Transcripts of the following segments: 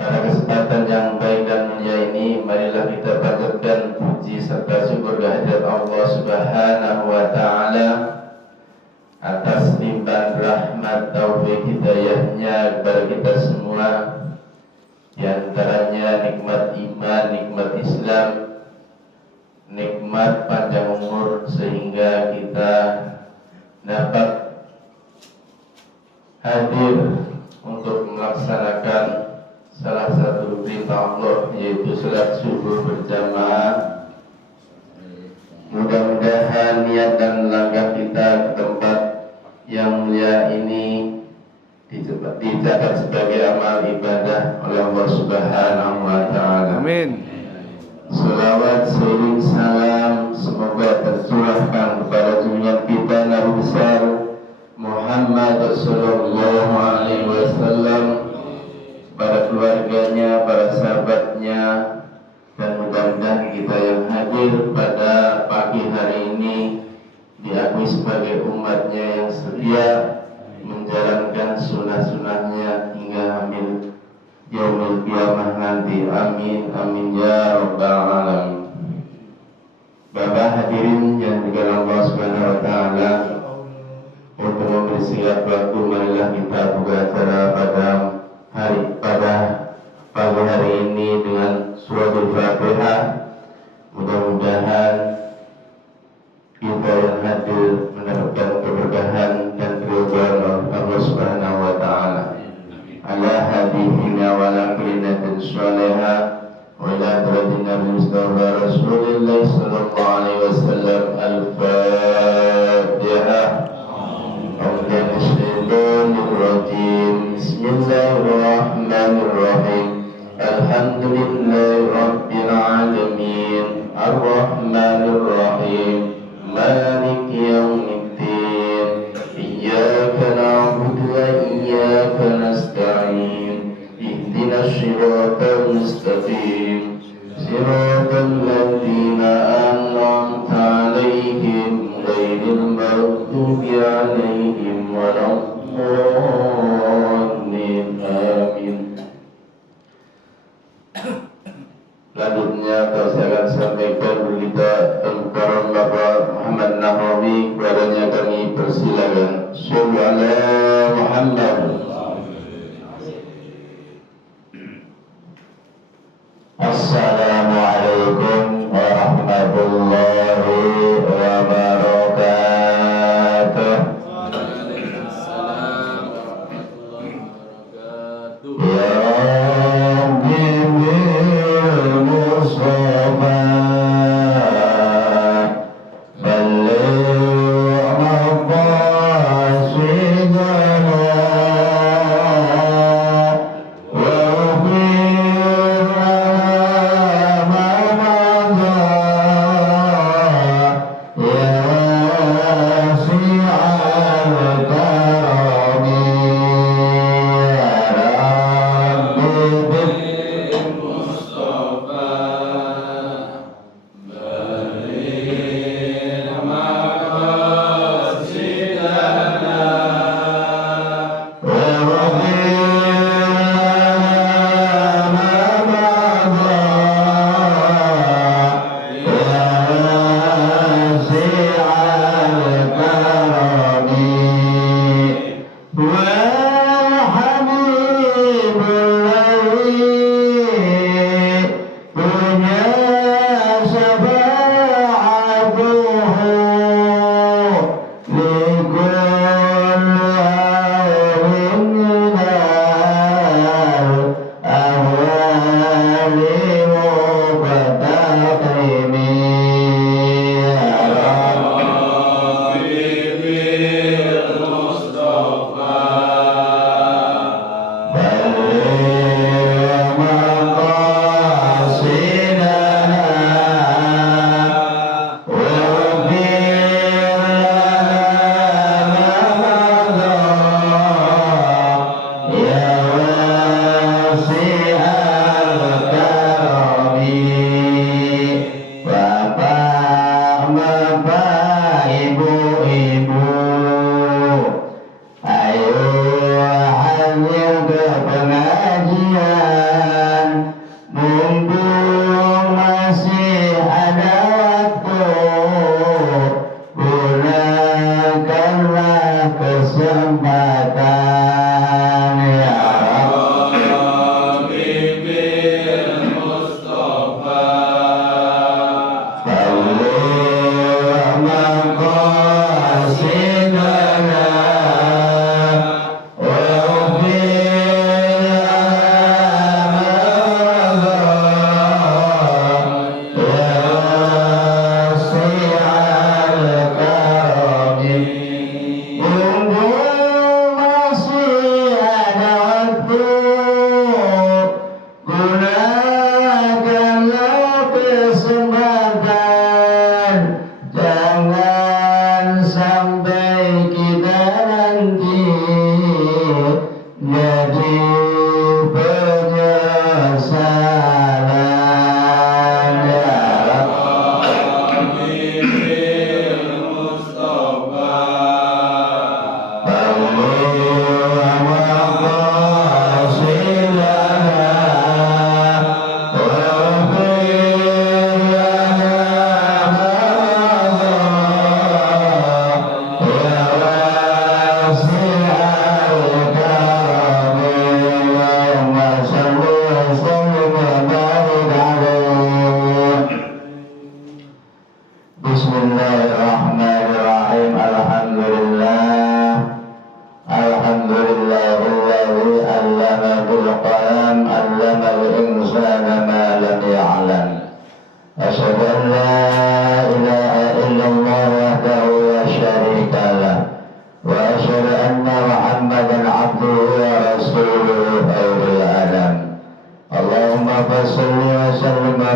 Pada kesempatan yang baik dan mulia ini, marilah kita panjatkan puji serta syukur kehadirat Allah Subhanahu wa Ta'ala atas limpahan rahmat taufik hidayahnya kepada kita semua, di antaranya nikmat iman, nikmat Islam, nikmat panjang umur, sehingga kita dapat hadir untuk melaksanakan salah satu perintah Allah, yaitu salat subuh berjamaah. Mudah-mudahan niat dan langkah kita ke tempat yang mulia ini dicatat sebagai amal ibadah oleh Allah Subhanahu wa Ta'ala. Amin. Salawat seiring salam semoga tercurahkan kepada junjungan kita Nabi besar Muhammad sallallahu alaihi wasallam, para keluarganya, para sahabatnya, dan mudah-mudahan kita yang hadir pada pagi hari ini diakui sebagai umatnya yang setia menjalankan sunnah-sunnahnya hingga amin yaumil qiyamah nanti. Amin amin ya rabbal alamin. Bapak hadirin yang dimuliakan Allah Subhanahu wa Ta'ala, untuk memberi singkat waktu, marilah kita buka acara pada pagi hari ini dengan suratul Fatihah. Mudah-mudahan kita yang hadir mendapatkan keberkahan dan keridhaan Allah Subhanahu wa Ta'ala. Ala hadithina wa ala kulinatin sholihah wa ila taradina Mustafa Rasulullah sallallahu alaihi wasallam. Al-Fatihah. Bismillahirrahmanirrahim. Alhamdulillahi rabbil alamin. Ar-Rahmanir-Rahim. Maliki yaumiddin. Iyyaka na'budu wa iyyaka nasta'in. Ihdinas siratal mustaqim. Siratal ladzina an'amta 'alaihim ghairil maghdubi 'alaihim waladdallin. Amin. Selanjutnya saya akan sampaikan berita tentang Bapak Muhammad Nawawi. Kepadanya kami persilakan. Sallallahu Muhammad. Assalamualaikum warahmatullahi wabarakatuh. Waalaikumsalam warahmatullahi wabarakatuh. Ya Rabbi bil Mustafa balligh maqasidana waghfir lana ma madha ya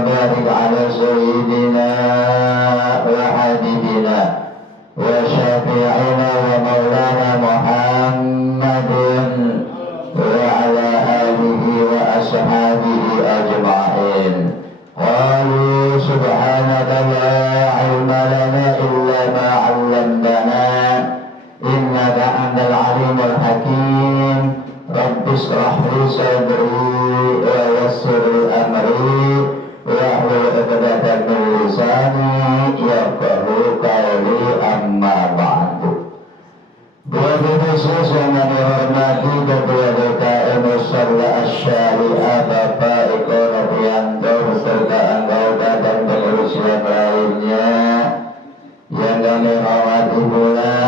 barik ala sayyidina wa habibina wa syafi'ina wa maulana Muhammadin wa ala alihi wa ashabihi ajma'in. Qalu subhanaka la ilma lana illa ma 'allamtana innaka antal alimul hakim. Rabbi shrah li sadri wa yassir li amri wahlul 'uqdatam min lisani yafqahu qawli, amma ba'du. Wabil khusus yang kami hormati Ketua DKM Musalla Asy-Syariah Bapak Eko Novianto beserta anggota dan pengurus yang lainnya. Yang kami hormati pula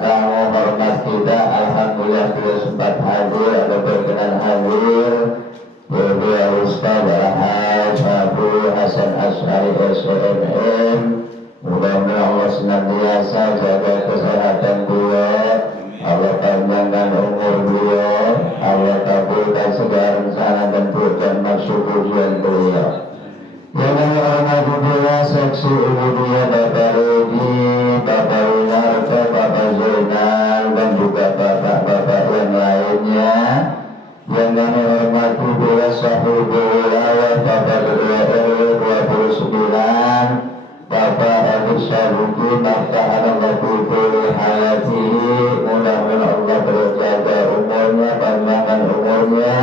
tamu hormat kita, alhamdulillah sudah sempat hadir atau berkenan hadir. Bapak Ustaz Al-Hajj Abu Hasan Asy'ari SMM. Mudah-mudahan Allah senantiasa jaga kesehatan beliau, Allah panjangkan umur beliau, Allah kabulkan segala rencana dan program maksud tujuan beliau. Yang kami hormati pula seksi ubudiyah Bapak Rudi, Bapak Winarto, Bapak Zainal, dan juga bapak-bapak yang lainnya. Yang kami hormati pula sahibul wilayah Bapak Ketua RW 29, Bapak Habib Sabuki, Maftahanallah Bukuli Hayatihi. Mudah-mudahan Allah berjaga umurnya, panjangkan umurnya,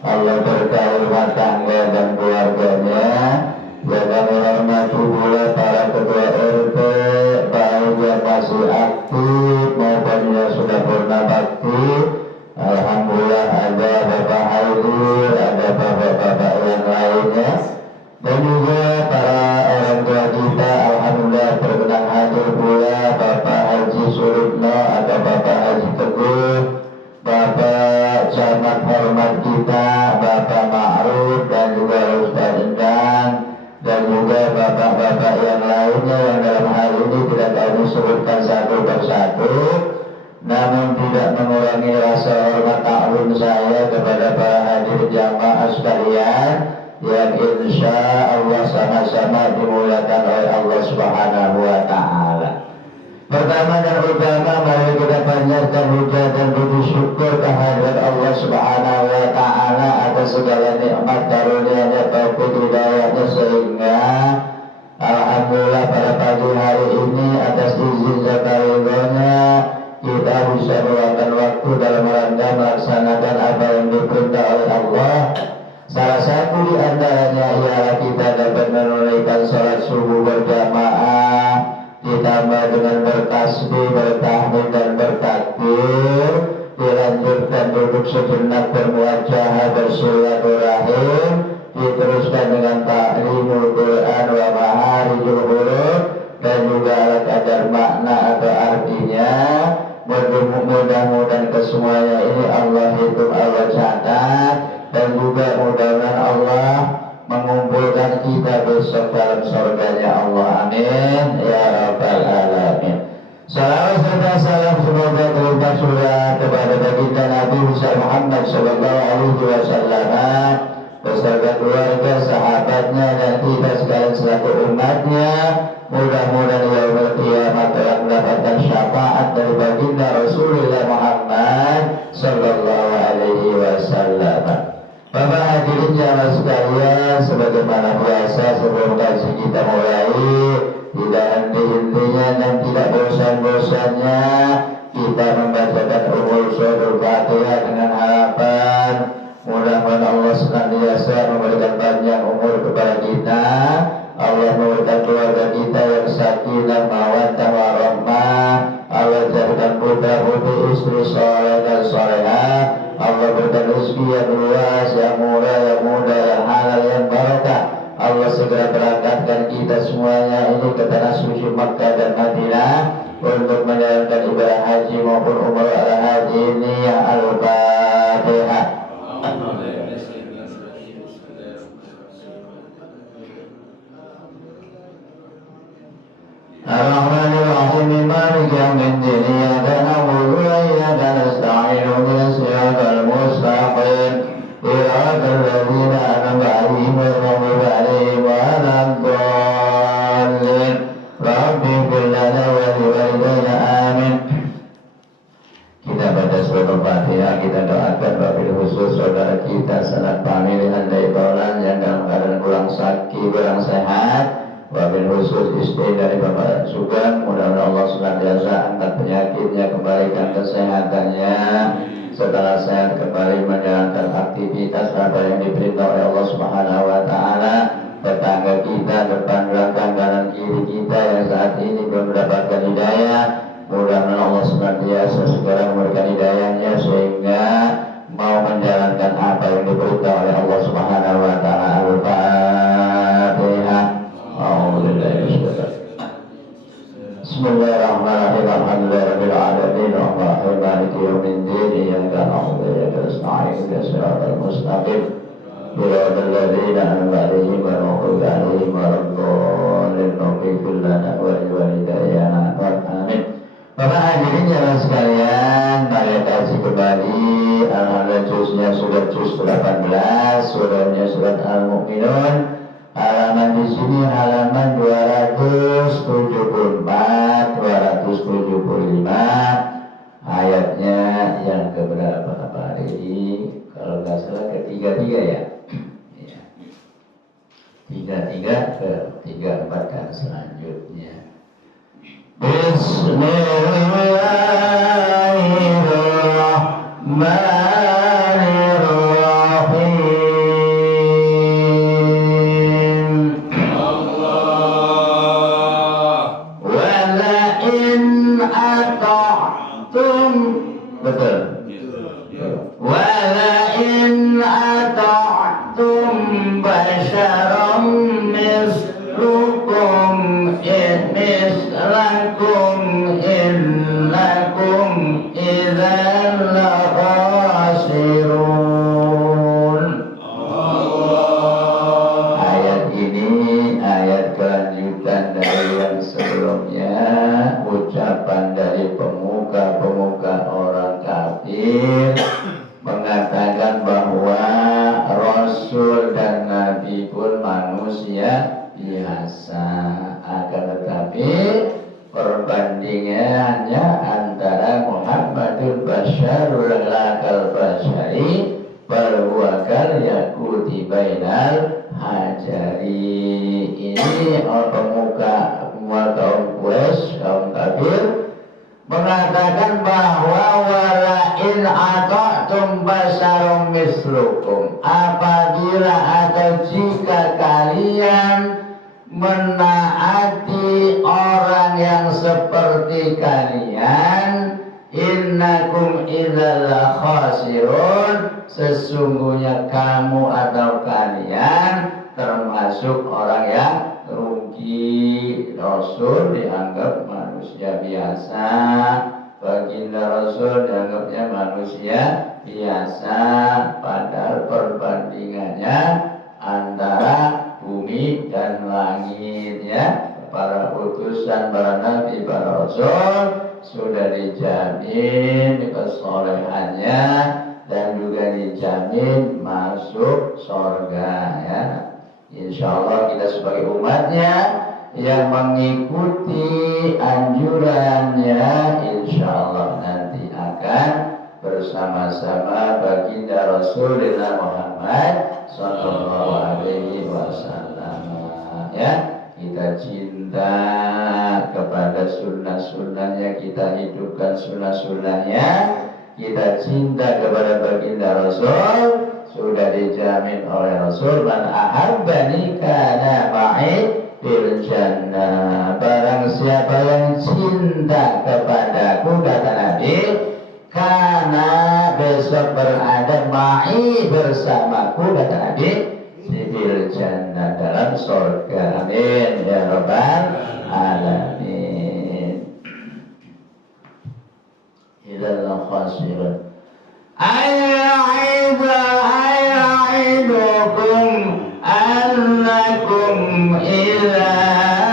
Allah berkahi rumah tangga dan keluarganya. Yang kami hormati pula para ketua RT, baik yang masih aktif maupun yang sudah purna bakti. Alhamdulillah ada Bapak Haidir, ada bapak-bapak yang lainnya, dan juga para orang tua kita. Alhamdulillah berkenan hadir pula Bapak Haji Suripno, ada Bapak Haji Teguh, Bapak Camat hormat kita, Bapak Ma'ruf, dan juga Ustaz Endang, dan juga bapak-bapak yang lainnya yang dalam hal ini tidak kami sebutkan satu persatu, namun tidak mengurangi rasa hormat ta'zim saya kepada para hadir jamaah sekalian yang insya Allah sama-sama dimuliakan oleh Allah Subhanahu wa Ta'ala. Pertama dan utama, mari kita panjatkan puja dan puji syukur kehadirat Allah Subhanahu wa Ta'ala atas segala nikmat karunia-Nya, taufik hidayahnya, sehingga alhamdulillah pada pagi hari ini atas izin serta ridhonya kita bisa meluangkan waktu dalam rangka melaksanakan apa yang diperintah oleh Allah. Salah satu di antaranya ialah kita dapat menunaikan sholat subuh berjamaah, ditambah dengan bertasbih, bertahmid dan bertakbir, dilanjutkan duduk sejenak bermuajahah bersilaturahim, diteruskan dengan ta'limul Quran wa ma'arijul huruf, dan juga alat kadar makna atau artinya. Mudah-mudahan kesemuanya ini Allah hitung, Allah catat, dan juga mudah-mudahan Allah mengumpulkan kita besok dalam surganya Allah. Amin ya rabbal alamin. Salawat serta salam semoga terlimpah surga kepada baginda Nabi Muhammad sallallahu alaihi wasallam beserta keluarga, sahabatnya, dan kita sekalian selaku umatnya. Mudah-mudahan yaumul qiyamah telah mendapatkan syafaat dari baginda Rasulullah Muhammad sallallahu alaihi wasallam. Bapak hadirin jamaah sekalian, sebagaimana biasa sebelum kaji kita mulai, tidak henti-hentinya dan tidak bosan-bosannya kita membacakan umul suratul Fatihah dengan harapan mudah-mudahan Allah senantiasa memberikan panjang umur kepada kita. Allah memberikan keluarga kita yang sakinah, mawaddah, warahmah. Allah jadikan putra putri, istri soleh dan solehah. Allah berikan rezeki yang luas, yang murah, yang mudah, yang halal, yang barakah. Allah segera berangkatkan kita semuanya ini ke tanah suci Makkah dan Madinah untuk menjalankan ibadah haji maupun umrah al-haji ini. Ya Al-Fatihah. Ar-Rahmanir-Rahim, Maliki yaumiddin, iyyaka na'budu wa iyyaka nasta'in, ihdinas siratal mustaqim, siratal ladzina an'amta 'alaihim ghairil maghdubi 'alaihim kita sanak pamilihan dari taulan yang dalam keadaan kurang sakit, kurang sehat. Wabil khusus istri dari Bapak Sugeng, mudah-mudahan Allah senantiasa angkat penyakitnya, kembalikan kesehatannya, setelah sehat kembali menjalankan aktivitas apa yang diperintah oleh Allah Subhanahu wa taala. Tetangga kita, depan belakang kanan kiri kita yang saat ini belum mendapatkan hidayah, mudah-mudahan Allah senantiasa segera memberikan hidayahnya sehingga mau menjalankan apa yang diperintah oleh Allah Subhanahu wa taala. Al-Fatihah. Bismillahirrahmanirrahim. Alhamdulillahirabbil alamin. Arrahmanir rahim. Yaumiddin. Iyyaka na'budu wa iyyaka nasta'in. Ihdinas siratal mustaqim. Shiratal ladzina an'amta 'alaihim ghairil maghdubi 'alaihim waladdallin. Ighfir lana wa liwalidayna. Amin. Bapak hadirin jamaah sekalian, mari kaji kembali alhamdulillah juznya surat juz 18, surahnya surat Al-Mu'minun. Halaman di sini halaman 274, 275. Ayatnya yang keberapa Pak hari ini? Kalau nggak salah ketiga-tiga ya. Tiga-tiga ke 34 dan selanjutnya. Bismillahirrahmanirrahim. Walain ata'tum, betul. Walain ata'tum basyaram mislukum mislakum innakum idzan lakhasirun. Ayat ini ayat kelanjutan dari yang sebelumnya, ucapan dari pemuka-pemuka orang kafir mengatakan bahwa Rasul dan Nabi pun manusia biasa, akan tetapi perbandingannya antara Muhammadul Basyarul lakal basyari wal huwa kal yaquti bainal hajari. Ini pemuka kaum Quraisy, kaum kafir mengatakan bahwa walain ata'tum basyarum mislukum, apabila atau jika kalian menaati orang yang seperti kalian, innakum idzal khasirun, sesungguhnya kamu atau kalian termasuk orang yang rugi. Rasul dianggap manusia biasa, baginda Rasul dianggapnya manusia biasa, padahal perbandingannya antara bumi dan langit ya. Para utusan, para nabi, para rasul sudah dijamin kesolehannya dan juga dijamin masuk surga ya. Insya Allah kita sebagai umatnya yang mengikuti anjurannya, insya Allah nanti akan bersama-sama baginda Rasulullah Muhammad Sallallahu Alaihi Wasallam ya. Kita cinta kepada sunnah-sunnahnya, kita hidupkan sunnah-sunnahnya, kita cinta kepada baginda Rasul, sudah dijamin oleh Rasul, man ahabbani kana ma'i fil jannah. Barang siapa yang cinta kepadaku, kata Nabi, karena besok berada ma'i bersamaku, kata Nabi, fil jannah, dalam surga. Amin ya rabbal alamin. Idzal khasirun aya'idukum annakum idza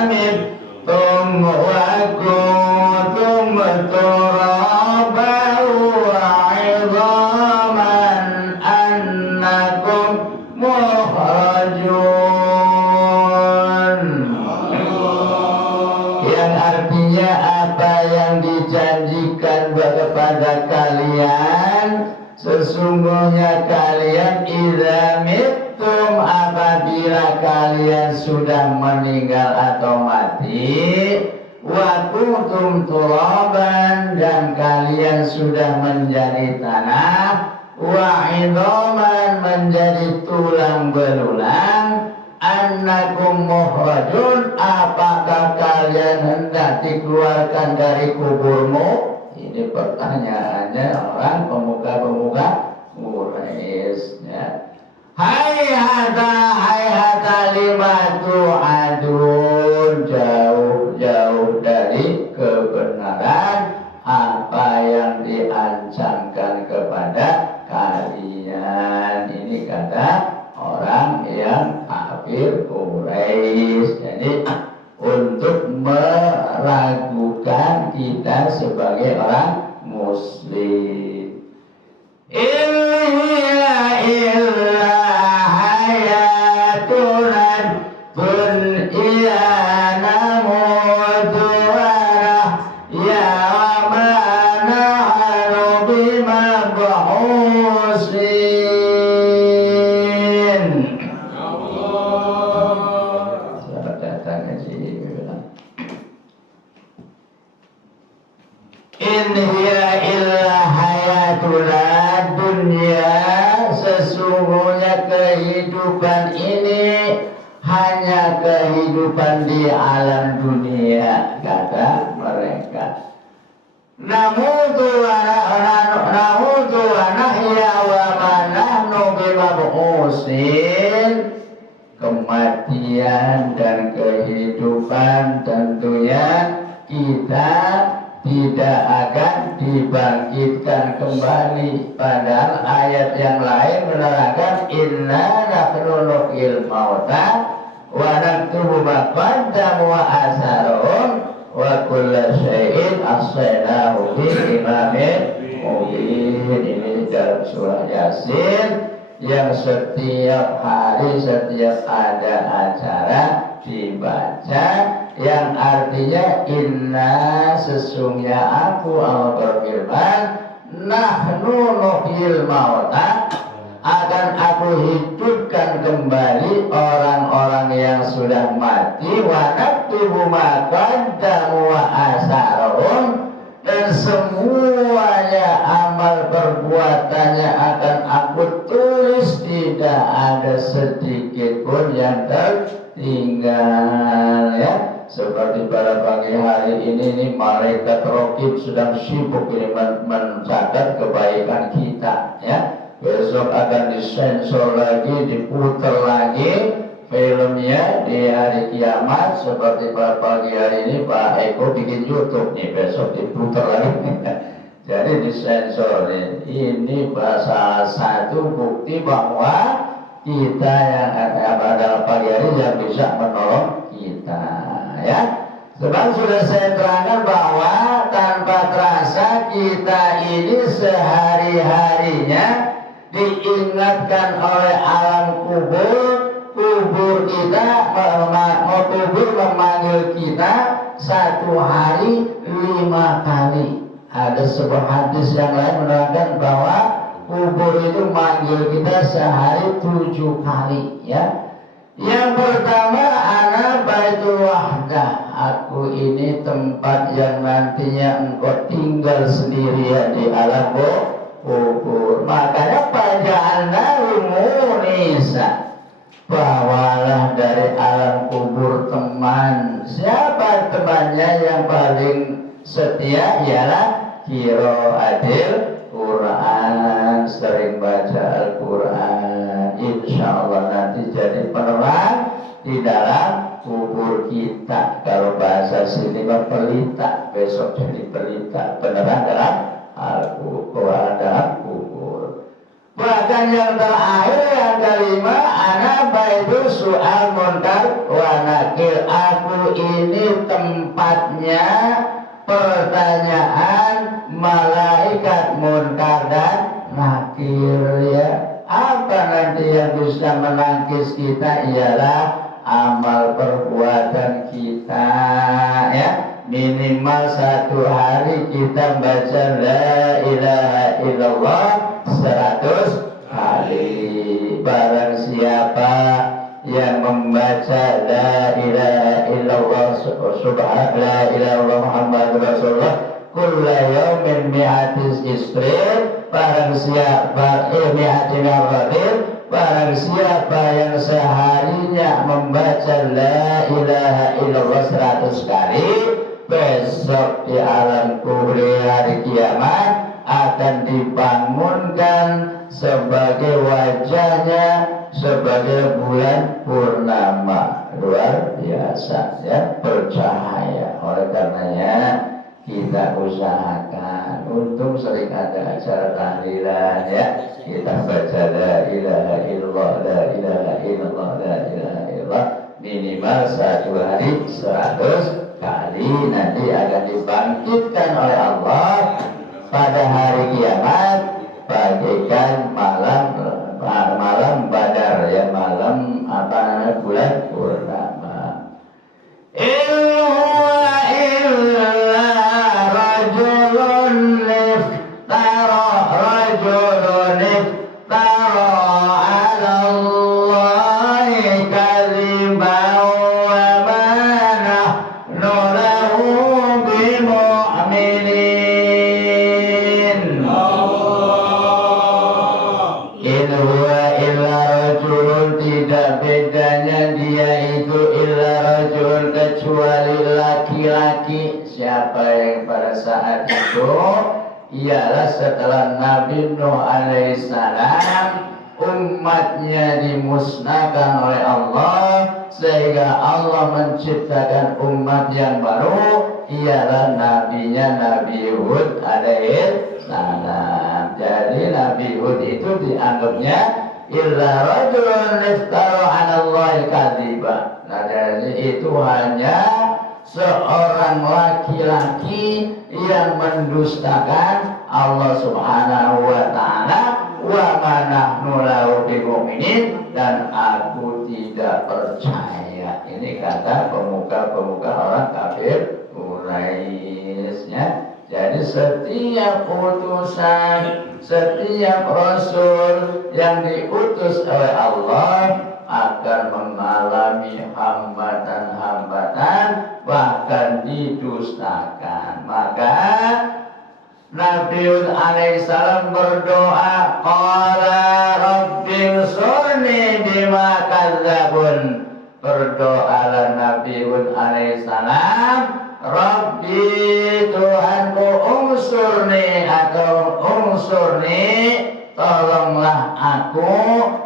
mittum wa kuntum turaban wa 'idhaman annakum mukhrajun. Yang artinya apa yang dijanjikan kepada kalian sesungguhnya kalian idza mittum apabila kalian sudah meninggal atau mati, wa kuntum turaban dan kalian sudah menjadi tanah, wa idhaman menjadi tulang belulang, annakum mukhrajun apakah kalian hendak dikeluarkan dari kuburmu? Ini pertanyaannya orang pemuka-pemuka Quraisy ya. Hayhata lima tu'adun, jauh-jauh dari kebenaran apa yang diancamkan kepada kalian. Ini kata orang yang kafir Quraisy. Jadi untuk meragukan kita sebagai orang muslim. Illa hayatuna dunya namutu wa nahya wa ma nahnu bimab'usin. Selamat datang Haji. In hiya illa hayatuna dunya, sesungguhnya kehidupan ini hanya kehidupan di alam dunia, kata mereka. Namutu wa nahya wa ma nahnu bimab'usin. Kematian dan kehidupan tentunya kita tidak akan dibangkitkan kembali. Padahal ayat yang lain menerangkan inna nahnu nuhyil mauta wa naktubu ma qaddamu wa atharuhum wa kulla syai'in ahsaynahu fi imamin mubin. Ini dalam surah Yasin yang setiap hari setiap ada acara dibaca, yang artinya inna sesungguhnya aku Allah berfirman nahnu nuhyil mauta, akan aku hidupkan kembali orang-orang yang sudah mati, wa naktubu ma qaddamu wa atharuhum, dan semuanya amal perbuatannya akan aku tulis, tidak ada sedikit pun yang tertinggal ya. Seperti pada pagi hari ini malaikat raqib sedang sibuk ini mencatat kebaikan kita ya. Besok akan disensor lagi, diputar lagi filmnya di hari kiamat. Seperti pada pagi hari ini Pak Eko bikin YouTube nih, besok diputar lagi. Jadi disensor nih. Ini salah satu bukti bahwa kita yang pada pagi hari yang bisa menolong kita ya. Sebab sudah saya terangkan bahwa tanpa terasa kita ini sehari-harinya diingatkan oleh alam kubur kita, kubur memanggil kita satu hari 5 kali. Ada sebuah hadis yang lain menerangkan bahwa kubur itu manggil kita sehari 7 kali ya. Yang pertama, ana baitul wahdah, aku ini tempat yang nantinya engkau tinggal sendirian di alam kubur. Makanya paja'alna munisa, bawalah dari alam kubur teman. Siapa temannya yang paling setia? Ialah qiraatil Quran, sering baca Al-Quran. Insya Allah nanti jadi penerang di dalam kubur kita. Kalau bahasa sini pelita, besok jadi pelita, penerang dalam Al-Quran dalam kubur. Bahkan yang terakhir, yang kelima, ana baitu su'al munkar wa nakir, aku ini tempatnya pertanyaan malaikat munkar dan nakir ya. Apa nanti yang bisa menangkis kita? Ialah amal perbuatan kita ya. Minimal 1 hari kita baca la ilaha illallah 100 kali. Barang siapa yang membaca la ilaha illallah subhanallah la ilaha illallah Muhammadur Rasulullah kulla yaumin mi'atis isrin, barang siapa mi'atin arradin, barang siapa yang seharinya membaca la ilaha illallah 100 kali, besok di alam kubur hari kiamat akan dibangunkan sebagai wajahnya sebagai bulan purnama. Luar biasa ya, bercahaya. Oleh karenanya kita usahakan, untung sering ada acara tahlilan ya, kita baca la ilaha illallah la ilaha illallah la ilaha illallah minimal 1 hari 100 kali. Nanti akan dibangkitkan oleh Allah pada hari kiamat bagaikan malam badar ya, malam bulan purnama. Illa rajulun iftara ala Allahi kadziban wa ma nahnu lahu bimu'minin. Tidak bedanya dia itu illa rajul, kecuali laki-laki. Siapa yang pada saat itu ialah setelah Nabi Nuh alaihissalam umatnya dimusnahkan oleh Allah, sehingga Allah menciptakan umat yang baru, ialah nabinya Nabi Hud alaihissalam. Jadi Nabi Hud itu dianggapnya illa rajulun iftara 'ala Allahi kadziba. Nah, jadi itu hanya seorang laki-laki yang mendustakan Allah Subhanahu wa taala, wa ma nahnu lahu bimu'minin, dan aku tidak percaya. Ini kata pemuka-pemuka orang kafir Quraisy ya. Jadi setiap utusan, setiap rasul yang diutus oleh Allah akan mengalami hambatan-hambatan, bahkan didustakan. Maka Nabi Hud alaihissalam berdoa, qala rabbighfirli bima kadzabun. Berdoalah Nabi Hud alaihissalam, Rabbi Tuhanku unsurni atau unsurni, tolonglah aku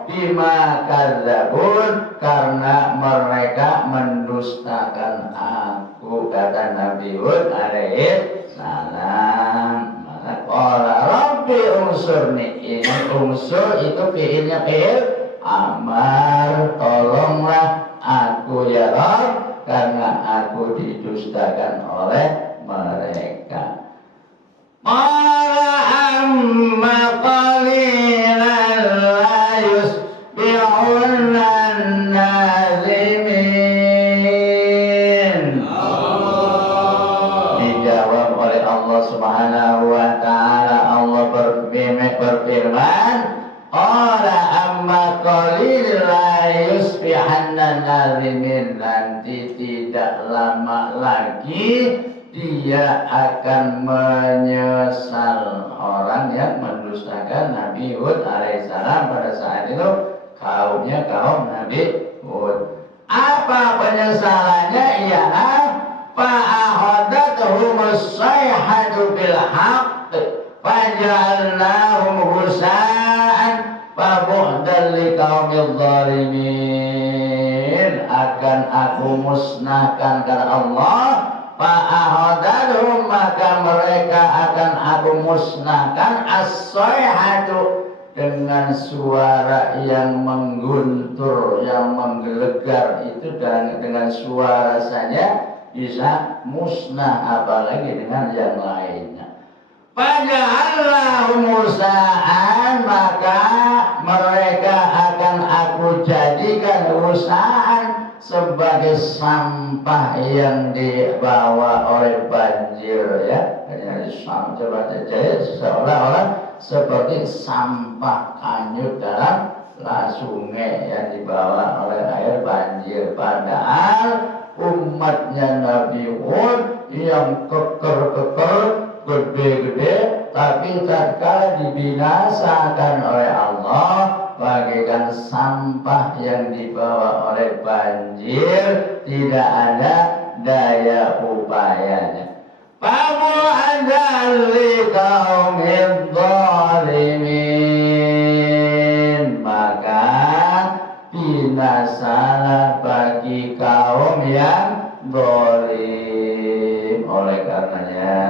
bima kadzabun, karena mereka mendustakan aku, kata Nabi Hud alaihissalam. Maka qala Rabbi unsurni, ini unsur itu fiilnya fiil amar, tolonglah aku ya Rabb, karena aku didustakan oleh mereka. Qala amma qalilan la yusbi'unna nazimin. Dijawab oleh Allah Subhanahu wa taala. Allah berfirman, qala amma qalilan la yusbi'unna nazimin. Nanti tidak lama lagi dia akan menyesal. Orang yang mendustakan Nabi Hud alaihissalam pada saat itu kaumnya kaum Nabi Hud. Apa penyesalannya? Ialah fa'akhadathum as-sayhatu bil haqq faja'alnahum husa'an fabu'dan liqaumidz zalimin. Akan aku musnahkan kata Allah, fa'akhadathum, maka mereka akan aku musnahkan, as-sayhatu, dengan suara yang mengguntur, yang menggelegar. Itu dengan suara saja bisa musnah, apalagi dengan yang lainnya. Faja'alnahum husa'an, maka mereka akan aku jadikan husa'an, sebagai sampah yang dibawa oleh banjir ya. Jadi coba jadi seolah-olah seperti sampah hanyut dalam sungai yang dibawa oleh air banjir. Padahal umatnya Nabi Hud yang keker-keker, gede-gede, tapi tatkala dibinasakan oleh Allah bagaikan sampah yang dibawa oleh banjir, tidak ada daya upayanya. Fabu'adan liqaumin zalimin, maka binasalah bagi kaum yang zalim. Oleh karenanya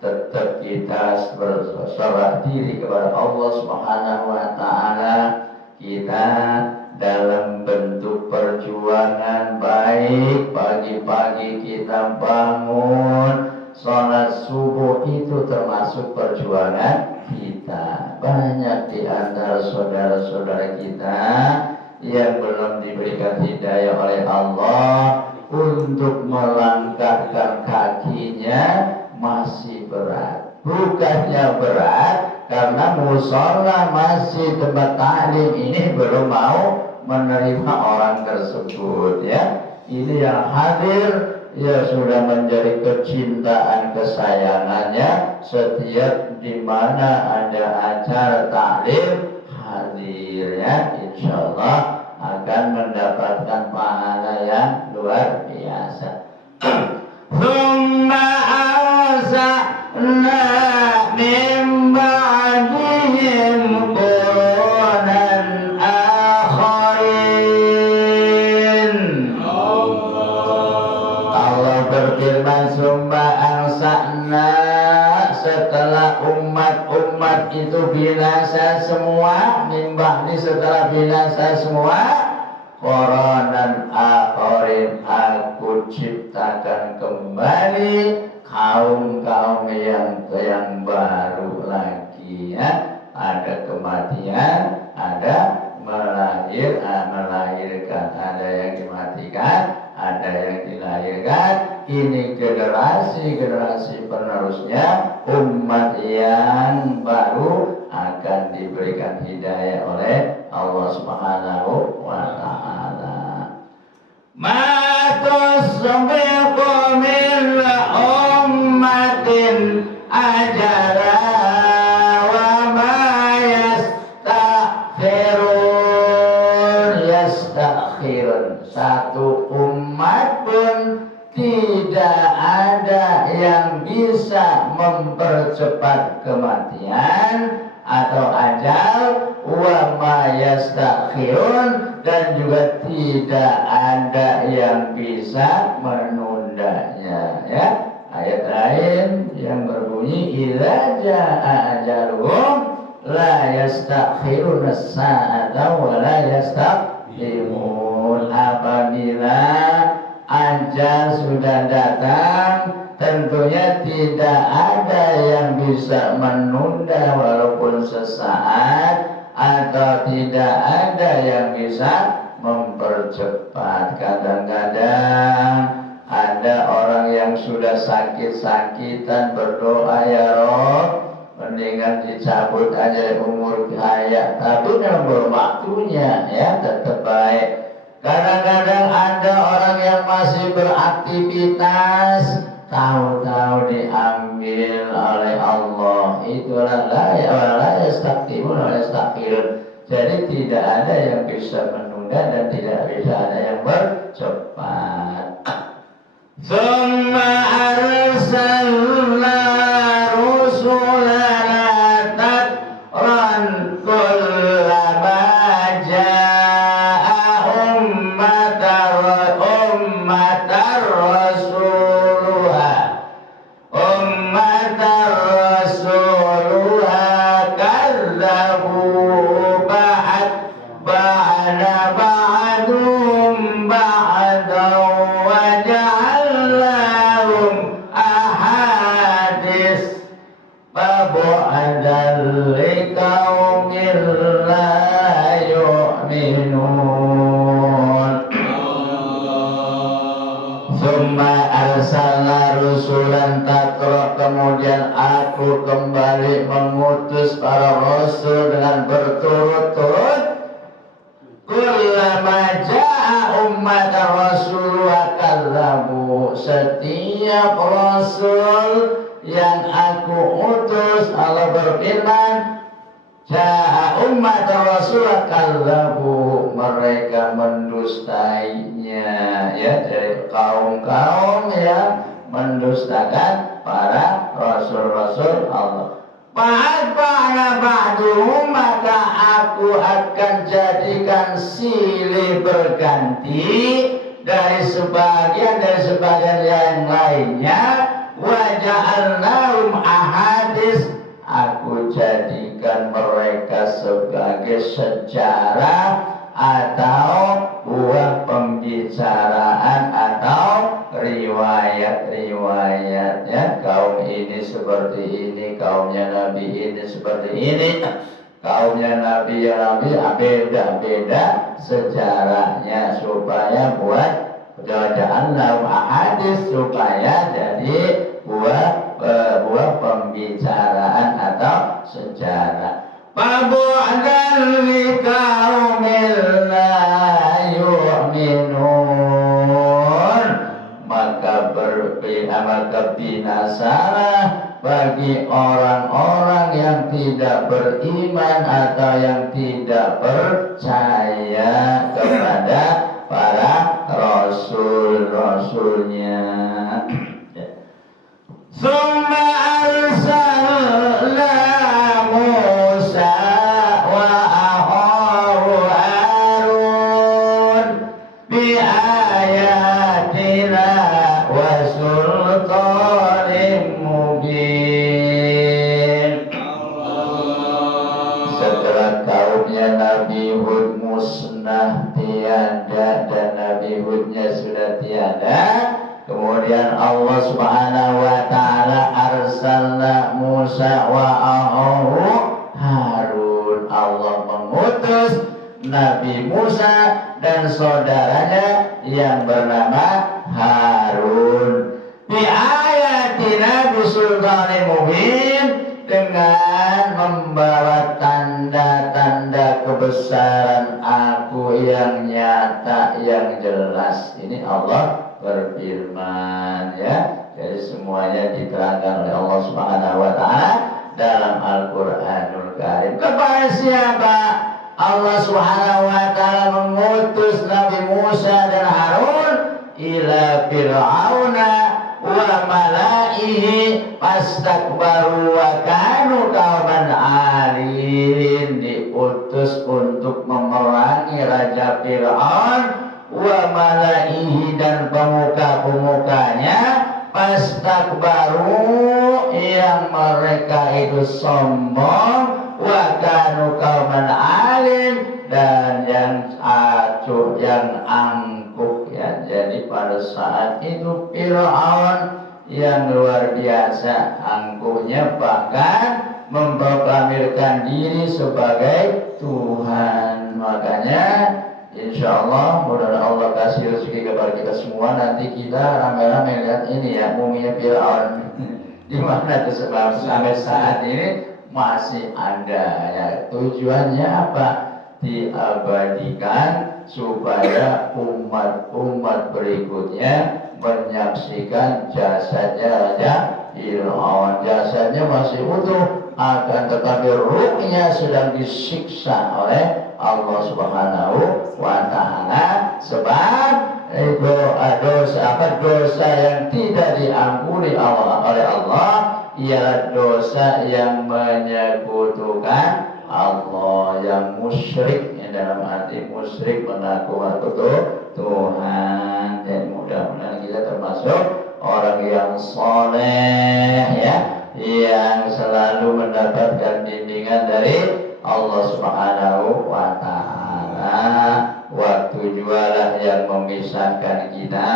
tetap kita berserah diri kepada Allah Subhanahu wa taala. Kita dalam bentuk perjuangan baik, pagi-pagi kita bangun sholat subuh itu termasuk perjuangan kita. Banyak di antara saudara-saudara kita yang belum diberikan hidayah oleh Allah untuk melangkahkan kakinya masih berat. Bukannya berat karena musola masih tempat taklim ini belum mau menerima orang tersebut, ya. Ini yang hadir ya sudah menjadi kecintaan kesayangannya. Setiap di mana ada acara taklim hadir, ya. Insyaallah akan mendapatkan pahala yang luar biasa. Thumma awsa'na min ba'dihim qurunan akharin. Allah berfirman, summa awsa'na, setelah umat-umat itu binasa semua, min ba'di, setelah binasa semua, quranan akharin, aku ciptakan kembali kaum-kaum yang baru lagi, ya. Ada kematian, ada melahirkan, ada yang dimatikan, ada yang dilahirkan. Ini generasi penerusnya umat yang baru akan diberikan hidayah oleh Allah Subhanahu wa taala. Ma tusbiqu min ummatin ajala wa ma yastakhirun. Satu umat pun tidak ada yang bisa mempercepat kematian atau ajal, wa ma yastakhirun, dan juga tidak ada yang bisa menundanya, ya. Ayat lain yang berbunyi idza jaa ajaluhum la yastakhiruna as-sa'ata wa la yastaqdimun. Apabila ajal sudah datang, tentunya tidak ada yang bisa menunda walaupun sesaat, atau tidak ada yang bisa mempercepat. Kadang-kadang ada orang yang sudah sakit-sakitan berdoa, ya Rob, mendingan dicabut aja umur hayat, tapi belum waktunya, ya, tetap baik. Kadang-kadang ada orang yang masih beraktivitas, tahu-tahu diambil oleh Allah. Itulah la yastaqdimun wa la yastakhirun. Jadi tidak ada yang bisa menunda dan tidak bisa ada yang bercepat. Tsumma arsalna rusulana tatran kullama jaa ummatar rasuluha kadzabu ba'da ba'dum ba'dan wa ja'alnahum ahadits fabu'adan liqaumin la yu'minun. Summa arsalna rusulan tatra, kemudian aku kembali mengutus para rasul dengan berturut-turut. Kullama ja'a ummat rasul wa kadzabu, setiap rasul yang aku utus, Allah berfirman, ja'a ummat rasul wa kadzabu, mereka mendustainya, ya, dari kaum-kaum yang mendustakan para rasul-rasul Allah. Fa'atba'na ba'duhum, maka aku akan jadikan silih berganti dari sebagian yang lainnya. Wa ja'alnahum ahadits, aku jadikan mereka sebagai sejarah atau buah pembicaraan atau riwayat-riwayat, ya. Kaum ini seperti ini, kaumnya Nabi ini seperti ini, kaumnya Nabi beda-beda sejarahnya, supaya buat ja'alnahum ahadits, supaya jadi buah pembicaraan atau sejarah. Fabu'dan liqaumin la yu'minun, maka binasalah bagi orang-orang yang tidak beriman atau yang tidak percaya kepada para rasul-rasulnya. Summa arsalna Musa wa akhahu Harun bi ayatina wa sultanin mubin. Setelah kaumnya Nabi Hud musnah, tiada, dan Nabi Hudnya sudah tiada, kemudian Allah Subhanahu wa ta'ala arsalna Musa wa akhahu Harun, Allah mengutus Nabi Musa dan saudaranya yang bernama Harun bi ayatina bisultanin mubin, dengan membawa tanda-tanda kebesaran aku yang nyata, yang jelas. Ini Allah berfirman, ya. Jadi semuanya diterangkan oleh Allah Subhanahu wa ta'ala dalam Al-Qur'anul Karim. Kepada siapa Allah Subhanahu wa ta'ala mengutus Nabi Musa dan Harun? Ila Fir'auna wa malaihi fastakbaru wa kanu qauman alin, diutus untuk memerangi Raja Fir'aun wa malaihi, dan pemuka-pemukanya, fastakbaru, yang mereka itu sombong, wa kanu qauman alin, dan yang acuh, yang angkuh, ya. Jadi pada saat itu Fir'aun yang luar biasa angkuhnya, bahkan memproklamirkan diri sebagai Tuhan. Makanya insya Allah, mudah-mudahan Allah kasih rezeki kepada kita semua, nanti kita rame-rame lihat ini, ya, mumia Fir'aun di mana itu, sebab sampai saat ini masih ada, ya. Tujuannya apa? Diabadikan supaya umat-umat berikutnya menyaksikan jasadnya Raja Fir'aun. Jasadnya masih utuh, akan tetapi ruhnya sedang disiksa oleh Allah Subhanahu wa ta'ala, sebab itu dosa yang tidak diampuni oleh Allah ialah dosa yang menyekutukan Allah, yang musyrik, ya, dalam arti musyrik mengaku Tuhan. Dan mudah-mudahan kita termasuk orang yang soleh, ya, yang selalu mendapatkan bimbingan dari Allah Subhanahu wa ta'ala. Waktu jualah yang memisahkan kita,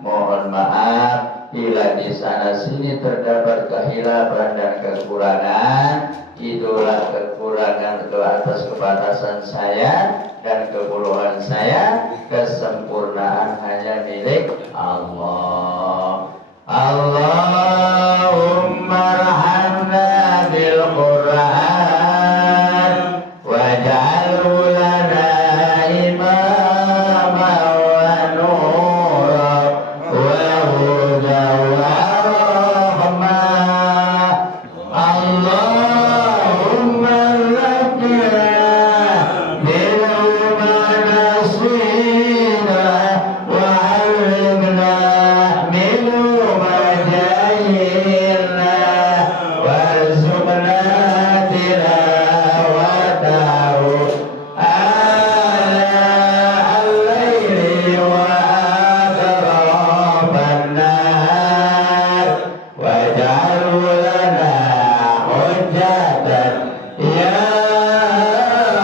mohon maaf bila di sana sini terdapat kehilafan dan kekurangan. Itulah kekurangan atau atas kebatasan saya dan kepulauan saya, kesempurnaan hanya milik Allah. Allahumma rahamna bil Qur'an waj'alhu lana imama wa nura wa hudan wa rahmah. Allahumma zakkina minhu ma nasina wa 'allimna minhu ma jahilna warzuqna tilawatahu ana al-laili wa atrafan nahar waj'alhu lana hujjatan ya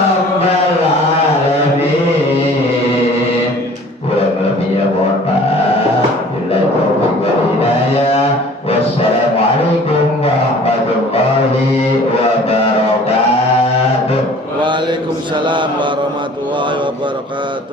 rabbal alamin. Kurang lebihnya mohon maaf. Billahi taufiq wal hidayah. Wassalamualaikum warahmatullahi wabarakatuh. Waalaikumsalam warahmatullahi wabarakatuh.